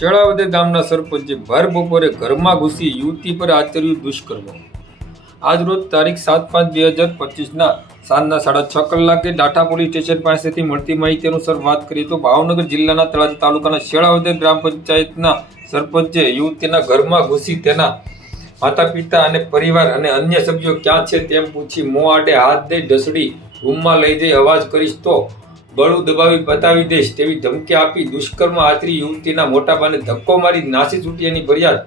શેળાવદર ગામના સરપંચે ભર બપોરે ઘરમાં ઘૂસી યુવતી પર આચર્યું દુષ્કર્મ. આજરોજ તારીખ 7/5/2025ના સાંજના 6:30 કલાકે ડાઠા પોલીસ સ્ટેશન પાસેથી મળતી માહિતી અનુસાર વાત કરીએ તો ભાવનગર જિલ્લાના તળાજા તાલુકાના શેળાવદર ગ્રામ પંચાયતના સરપંચે યુવતીના ઘરમાં ઘૂસી તેના માતા પિતા અને પરિવાર અને અન્ય સભ્યો ક્યાં છે તેમ પૂછી મોં આડે હાથ દઈ ઢસડી રૂમમાં લઈ જઈ અવાજ કરીશ તો ગળું દબાવી બતાવી દઈશ તેવી ધમકી આપી દુષ્કર્મ આચરી યુવતીના મોટાભાને ધક્કો મારી નાસી છૂટ્યાની ફરિયાદ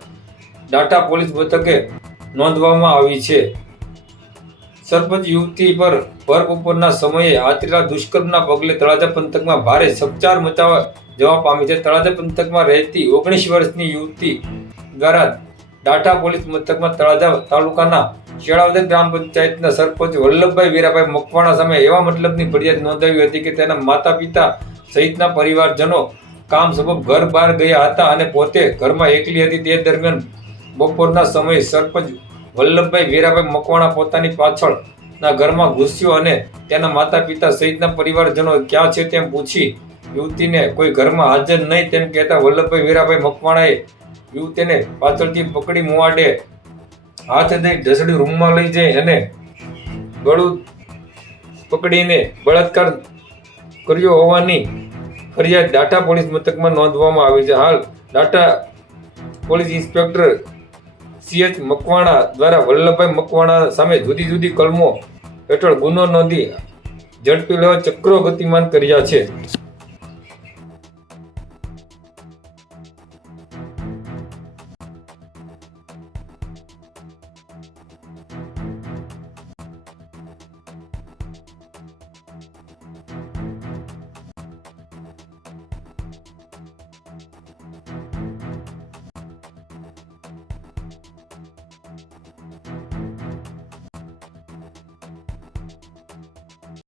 ડાઠા પોલીસ મથકે નોંધવામાં આવી છે. સરપંચ યુવતી પર ભર બપોરના સમયે આચરેલા દુષ્કર્મના પગલે તળાજા પંથકમાં ભારે ચકચાર મચાવવા જવા પામી છે. તળાજા પંથકમાં રહેતી 19 વર્ષની યુવતી દ્વારા ડાઠા પોલીસ મથકમાં તળાજા તાલુકાના શેળાવદર ગ્રામ પંચાયતના સરપંચ વલ્લભભાઈ વીરાભાઈ મકવાણા સામે એવા મતલબની ફરિયાદ નોંધાવી હતી કે તેના માતા પિતા સહિતના પરિવારજનો કામ સબબ ઘર બહાર ગયા હતા અને પોતે ઘરમાં એકલી હતી. તે દરમિયાન બપોરના સમયે સરપંચ વલ્લભભાઈ વીરાભાઈ મકવાણા પોતાની પાછળના ઘરમાં ઘૂસ્યો અને તેના માતા પિતા સહિતના પરિવારજનો ક્યાં છે તેમ પૂછી યુવતીને કોઈ ઘરમાં હાજર નહીં તેમ કહેતા વલ્લભભાઈ વીરાભાઈ મકવાણાએ યુવતીને પાછળથી પકડી મુવાડે હાથ દઈ ઢસડી રૂમમાં લઈ જઈ અને ગળું પકડીને બળાત્કાર કર્યો હોવાની ફરિયાદ ડાઠા પોલીસ મથકમાં નોંધવામાં આવી છે. હાલ ડાઠા પોલીસ ઇન્સ્પેક્ટર CH મકવાણા દ્વારા વલ્લભભાઈ મકવાણા સામે જુદી જુદી કલમો હેઠળ ગુનો નોંધી ઝડપી લેવા ચક્રો ગતિમાન કર્યા છે.